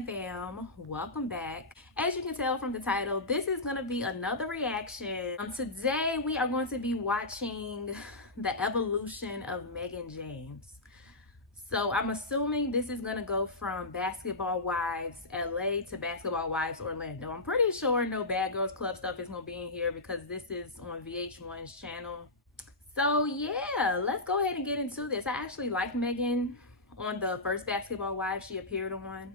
fam, welcome back. As you can tell from the title, this is going to be another reaction. Today we are going to be watching the evolution of Mehgan James. So I'm assuming this is going to go from Basketball Wives LA to Basketball Wives Orlando. I'm pretty sure no Bad Girls Club stuff is going to be in here because this is on VH1's channel. So yeah, let's go ahead and get into this. I actually liked Mehgan on the first Basketball Wives she appeared on.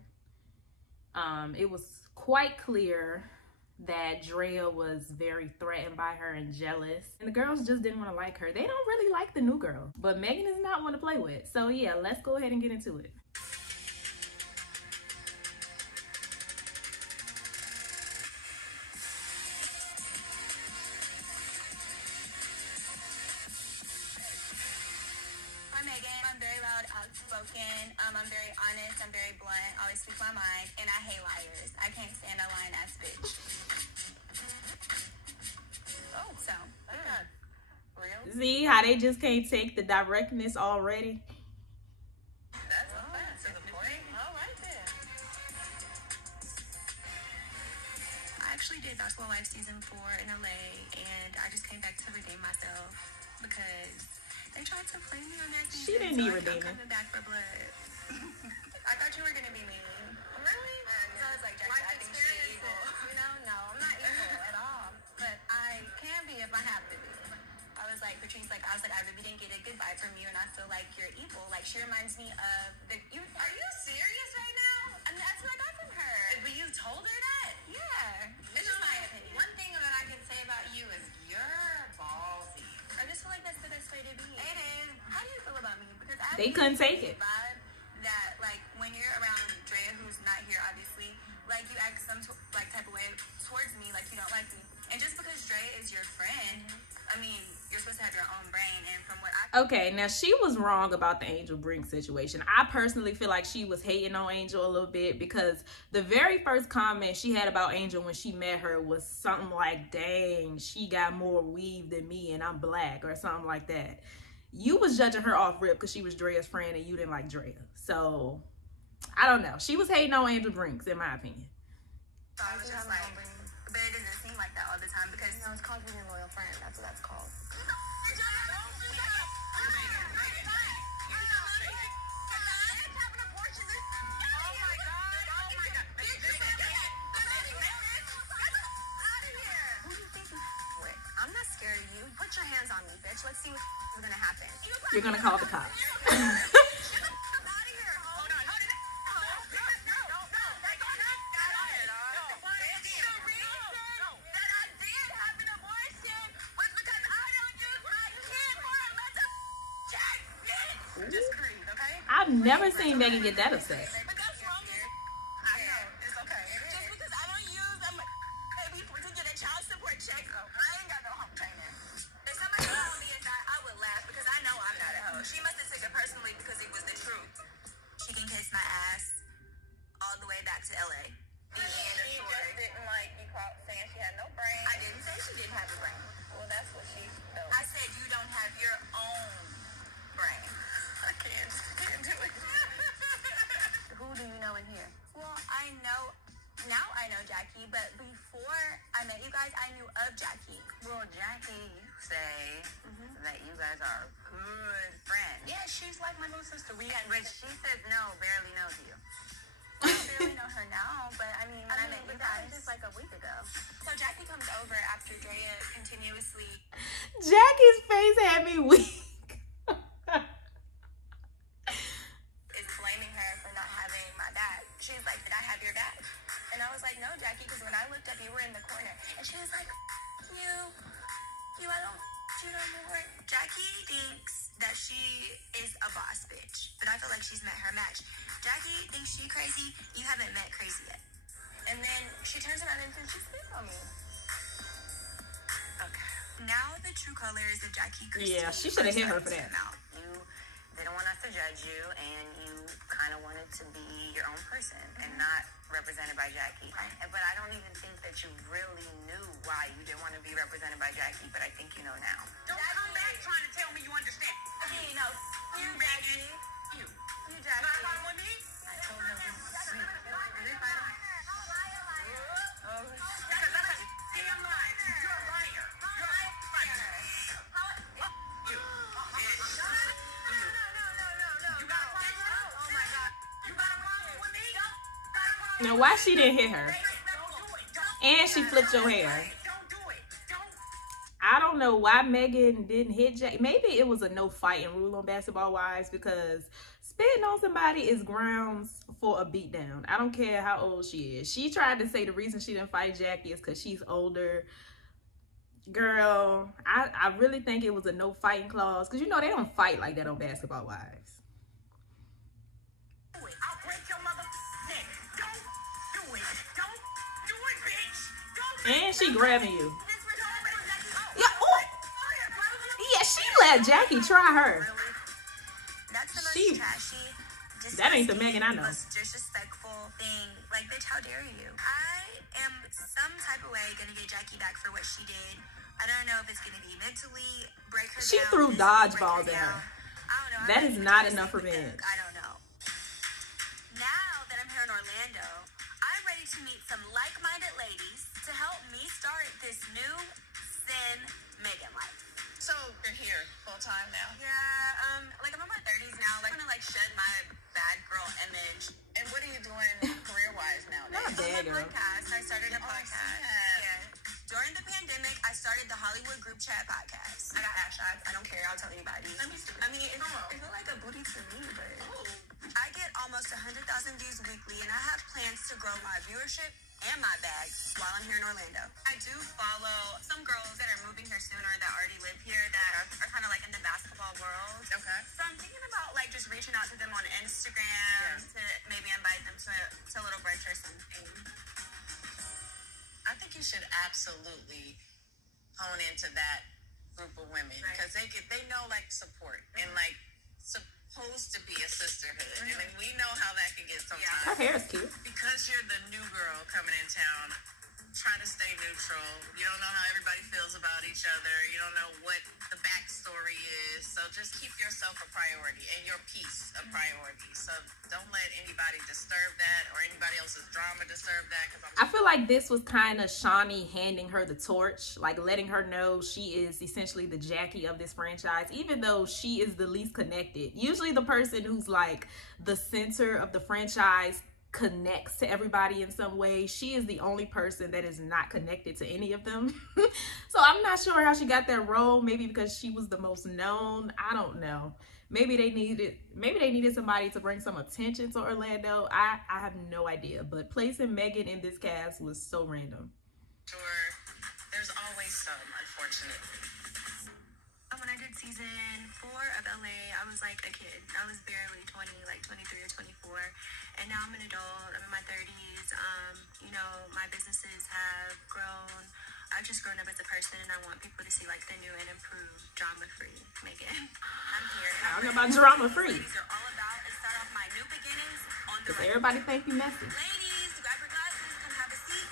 It was quite clear that Drea was very threatened by her and jealous, and the girls just didn't want to like her. They don't really like the new girl, but Mehgan is not one to play with. So yeah, let's go ahead and get into it. I'm Mehgan. I'm very loud, outspoken. I'm very honest. I'm very blunt. Always speak my mind. And I hate liars. I can't stand a lying ass bitch. Oh, so. Real? See how they just can't take the directness already? That's a fact. To the point. All right then. I actually did Basketball Wives Season 4 in LA, and I just came back to redeem myself because they tried to play me on that season. She didn't need I'm redeeming. coming back for blood. I thought you were gonna be mean. Really? So I was like, Jackie, I think she's evil. You know, no, I'm not evil at all. But I can be if I have to be. I was like, Patrice, like, I was like, I really didn't get a good vibe from you, and I feel like you're evil. Like, she reminds me of the. Are you serious right now? And that's what I got from her. But you told her that? Yeah. This is my opinion. One thing that I can say about you is you're ballsy. I just feel like that's the best way to be. It is. How do you feel about me? Because I They couldn't take it. Vibe that, like, when you're around Drea, who's not here, obviously, like, you act some type of way towards me, like you don't like me. And just because Drea is your friend, I mean, you're supposed to have your own brain. And from what I Okay, now she was wrong about the Angel Brink situation. I personally feel like she was hating on Angel a little bit because the very first comment she had about Angel when she met her was something like, dang, she got more weave than me and I'm black, or something like that. You was judging her off rip because she was Drea's friend and you didn't like Drea. So, I don't know. She was hating on Angel Brinks, in my opinion. So I was just like, but it doesn't seem like that all the time because no, it's called being a loyal friend. That's what that's called. I'm not scared of you. Put your hands on me, bitch. Let's see what's gonna happen. You're gonna call the cops. Just breathe, okay? I've never seen Mehgan get that upset. But that's wrong. I know. It's okay. Just because I don't use them maybe to get a child support check. I ain't got no home training. If somebody told me that, I would laugh because I know I'm not a hoe. She must have took it personally because it was the truth. She can kiss my ass all the way back to LA. She just didn't like you saying she had no brain. I didn't say she didn't have a brain. Well, that's what she felt. I said you don't have your own brain. I can't do it. Who do you know in here? Well, I know, now I know Jackie, but before I met you guys, I knew of Jackie. Well, Jackie, you say that you guys are good friends. Yeah, she's like my little sister. But she says no, barely knows you. I barely know her now, but I mean, when I met you guys, just like a week ago. So Jackie comes over after Drea continuously. Jackie's face had me weak. She's like, did I have your back? And I was like, no, Jackie, because when I looked up, you were in the corner. And she was like, you, I don't you no more. Jackie thinks that she is a boss bitch, but I feel like she's met her match. Jackie thinks she crazy. You haven't met crazy yet. And then she turns around and says, she spits on me. Okay. Now the true colors of Jackie Christie. Yeah, she should have hit her for that. You didn't want us to judge you, and you kind of wanted to be your own person and not represented by Jackie. Right. But I don't even think that you really knew why you didn't want to be represented by Jackie, but I think you know now. Don't come back trying to tell me you understand. Okay, no. You, Mehgan. You. You, Jackie. Not with me? I told her we Now, why she didn't hit her? And she flipped your hair. I don't know why Mehgan didn't hit Jackie. Maybe it was a no fighting rule on Basketball Wives, because spitting on somebody is grounds for a beatdown. I don't care how old she is. She tried to say the reason she didn't fight Jackie is because she's older. Girl, I really think it was a no fighting clause, because you know they don't fight like that on Basketball Wives. I'll break your mother neck. Don't do it. Don't do it, bitch. Don't. And she grabbing you. Yeah, oh. Yeah, she let Jackie try her. That's the most trashy, that ain't the Mehgan I know. Most disrespectful thing. Like, bitch, how dare you? I am some type of way gonna get Jackie back for what she did. I don't know if it's gonna be mentally break her She down. threw dodgeballs at her. I don't know. That is not enough revenge. I don't know. Now that I'm here in Orlando, I'm ready to meet some like-minded ladies to help me start this new Sin Mehgan life. So you're here full time now? Yeah, like I'm in my 30s now. Like I'm gonna shed my bad girl image. And what are you doing career-wise nowadays? Not bad girl. Podcast. I started a podcast. Yeah. During the pandemic, I started the Hollywood Group Chat podcast. I got hashtags. I don't care. I'll tell anybody. Let me see. I mean, it feels like a booty to me, but I get almost 100,000 views weekly, and I have plans to grow my viewership and my bag while I'm here in Orlando. I do follow some girls that are moving here sooner that already live here that are kind of like in the basketball world. Okay. So I'm thinking about like just reaching out to them on Instagram to maybe invite them to a little brunch or something. I think you should absolutely hone into that group of women, because they know like support and like supposed to be a sisterhood. I mean, we know how that can get sometimes. Her hair is cute. Because you're the new girl coming in town, try to stay neutral. You don't know how everybody feels about each other. You don't know what the backstory is. So just keep yourself a priority and your peace a priority. So don't let anybody disturb that or anybody else's drama disturb that. I feel like this was kind of Shawnee handing her the torch, like letting her know she is essentially the Jackie of this franchise, even though she is the least connected. Usually the person who's like the center of the franchise connects to everybody in some way. She is the only person that is not connected to any of them. So I'm not sure how she got that role. Maybe because she was the most known. I don't know. Maybe they needed somebody to bring some attention to Orlando. I have no idea. But placing Mehgan in this cast was so random. Sure, there's always some, unfortunately. When I did season 4 of LA, I was like a kid. I was barely 20, like 23 or 24. And now I'm an adult. I'm in my 30s. You know, my businesses have grown. I've just grown up as a person, and I want people to see like the new and improved drama-free Mehgan. I'm here. Talking about drama-free. Ladies are all about to start off my new beginnings on the Because everybody think you messy. Ladies, grab your glasses, come have a seat.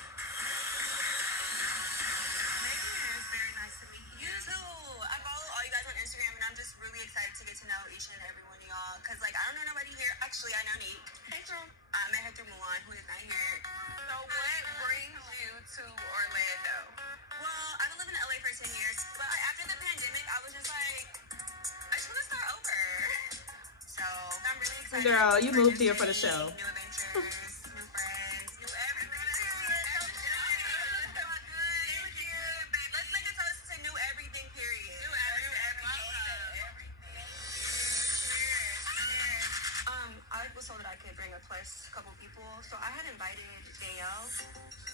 Mehgan, it's very nice to meet you. You too. I follow all you guys on Instagram, and I'm just really excited to get to know each and every one of y'all. Because, like, I don't know nobody here. Actually, I know Neek. Hey, Drew. I met her through Milan, who is not here. So what brings you to Orlando? Well, I've been living in LA for 10 years. But after the pandemic, I was just like, I just want to start over. So I'm really excited. Girl, you moved here for the show. New adventures, new friends, new everything. Thank you. Babe, let's make a toast to new everything, period. New everything. I was told that I could bring a couple people. So I had invited Danielle.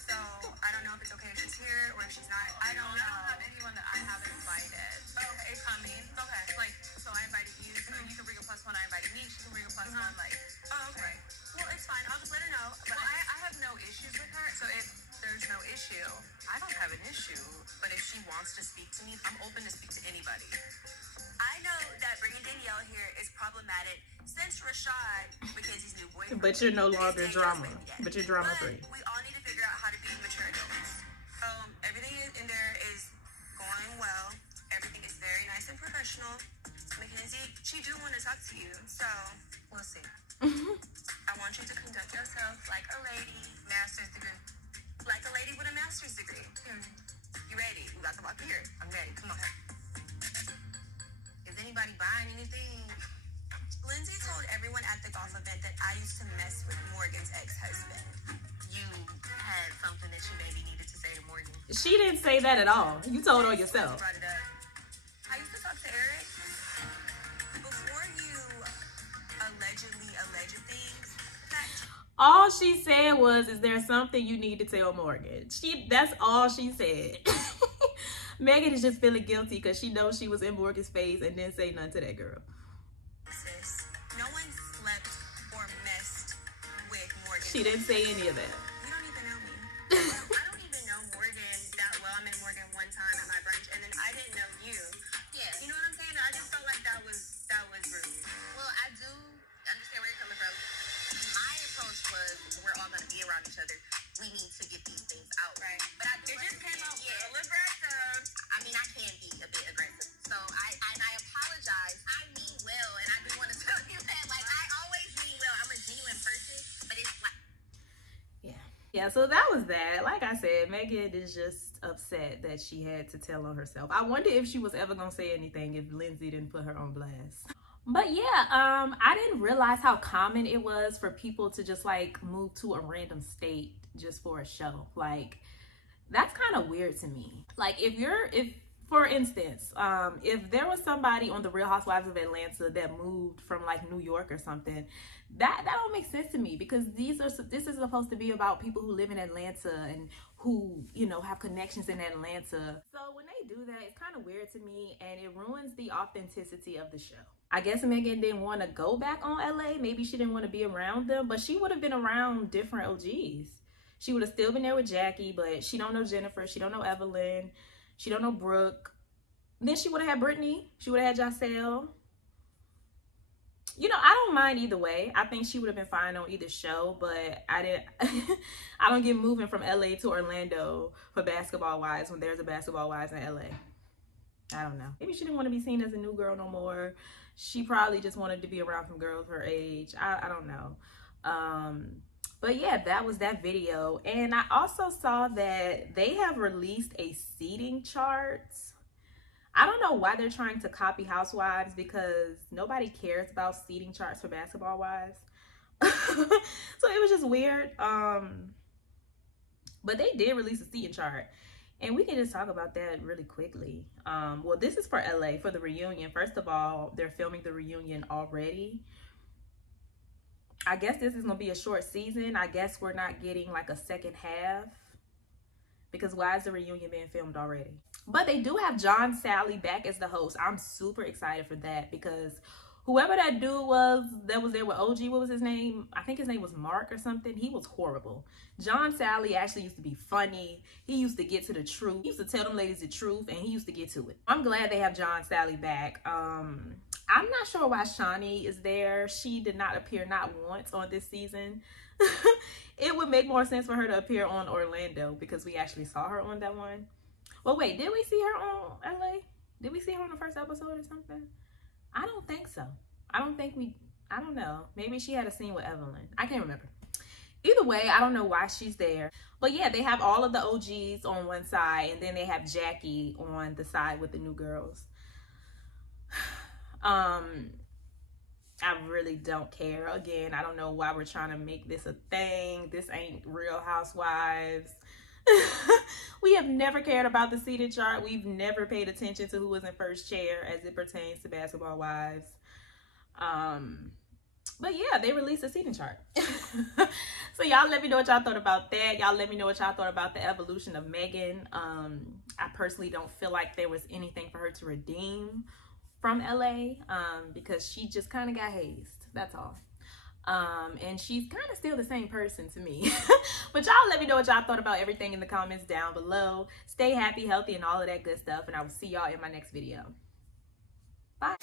So I don't know if it's okay if she's here or if she's not. I don't know. I don't have anyone that I haven't invited. Okay, it's coming. Okay. Like, so I invited you. So you can bring a +1. I invited me. She can bring a +1. Like, oh, okay. Well, it's fine. I'll just let her know. But I have no issues with her. So if there's no issue, I don't have an issue, but if she wants to speak to me, I'm open to speak to anybody. I know that bringing Danielle here is problematic since Rashad, because he's new boyfriend. But you're no longer drama. But you're drama-free. We all need to figure out how to be mature adults. Everything in there is going well. Everything is very nice and professional. Mackenzie, she do want to talk to you, so we'll see. I want you to conduct yourself like a lady. Master's degree. Like a lady with a master's degree. You ready? We got to walk here. I'm ready. Come on. Is anybody buying anything? Lindsay told everyone at the golf event that I used to mess with Morgan's ex-husband. had something that you maybe needed to say to Morgan. She didn't say that at all. You told her yourself. Brought it up. I used to talk to Eric before you alleged things. All she said was, "Is there something you need to tell Morgan?" That's all she said. Mehgan is just feeling guilty because she knows she was in Morgan's face and didn't say nothing to that girl. Sis, no one slept or messed with Morgan. She didn't say any of that. You don't even know me. I don't even know Morgan that well. I met Morgan one time at my brunch, and then I didn't know you. Yeah. You know what I'm saying? I just felt like that was rude. Well, I do understand where you're coming from. My approach was, we're all going to be around each other. We need to get these things out. Right. But I do just came out real aggressive. I mean, I can be a bit aggressive. So I apologize. I mean well, and I do want to tell you that. Like, I always mean well. I'm a genuine person, but it's like... Yeah, so that was that. Like I said, Mehgan is just upset that she had to tell on herself. I wonder if she was ever gonna say anything if Lindsay didn't put her on blast. But yeah, I didn't realize how common it was for people to just like move to a random state just for a show. Like, that's kind of weird to me. Like, if for instance, if there was somebody on the Real Housewives of Atlanta that moved from like New York or something, that don't make sense to me, because this is supposed to be about people who live in Atlanta and who, you know, have connections in Atlanta. So when they do that, it's kind of weird to me, and it ruins the authenticity of the show. I guess Mehgan didn't want to go back on LA. Maybe she didn't want to be around them, but she would have been around different OGs. She would have still been there with Jackie, but she don't know Jennifer. She don't know Evelyn. She don't know Brooke. Then she would have had Brittany. She would have had Giselle. You know, I don't mind either way. I think she would have been fine on either show, but I don't get moving from LA to Orlando for Basketball Wives when there's a Basketball Wives in LA. I don't know. Maybe she didn't want to be seen as a new girl no more. She probably just wanted to be around some girls her age. I don't know. But yeah, that was that video. And I also saw that they have released a seating chart. I don't know why they're trying to copy Housewives, because nobody cares about seating charts for Basketball Wives. So it was just weird. But they did release a seating chart, and we can just talk about that really quickly. Well, this is for LA, for the reunion. First of all, they're filming the reunion already. I guess this is gonna be a short season. I guess we're not getting like a second half, because why is the reunion being filmed already? But they do have John Sally back as the host. I'm super excited for that, because whoever that dude was that was there with OG, what was his name? I think his name was Mark or something. He was horrible. John Sally actually used to be funny. He used to get to the truth. He used to tell them ladies the truth, and he used to get to it. I'm glad they have John Sally back. I'm not sure why Shawnee is there. She did not appear not once on this season. It would make more sense for her to appear on Orlando, because we actually saw her on that one. Well, wait, did we see her on LA? Did we see her on the first episode or something? I don't think so. I don't know. Maybe she had a scene with Evelyn. I can't remember. Either way, I don't know why she's there. But yeah, they have all of the OGs on one side, and then they have Jackie on the side with the new girls. I really don't care. Again, I don't know why we're trying to make this a thing. This ain't Real Housewives. We have never cared about the seating chart. We've never paid attention to who was in first chair as it pertains to Basketball Wives. But yeah, they released a seating chart. So y'all let me know what y'all thought about that. Y'all let me know what y'all thought about the evolution of Mehgan. I personally don't feel like there was anything for her to redeem from LA, because she just kind of got hazed. That's all. And she's kind of still the same person to me. But y'all let me know what y'all thought about everything in the comments down below. Stay happy, healthy, and all of that good stuff, and I will see y'all in my next video. Bye.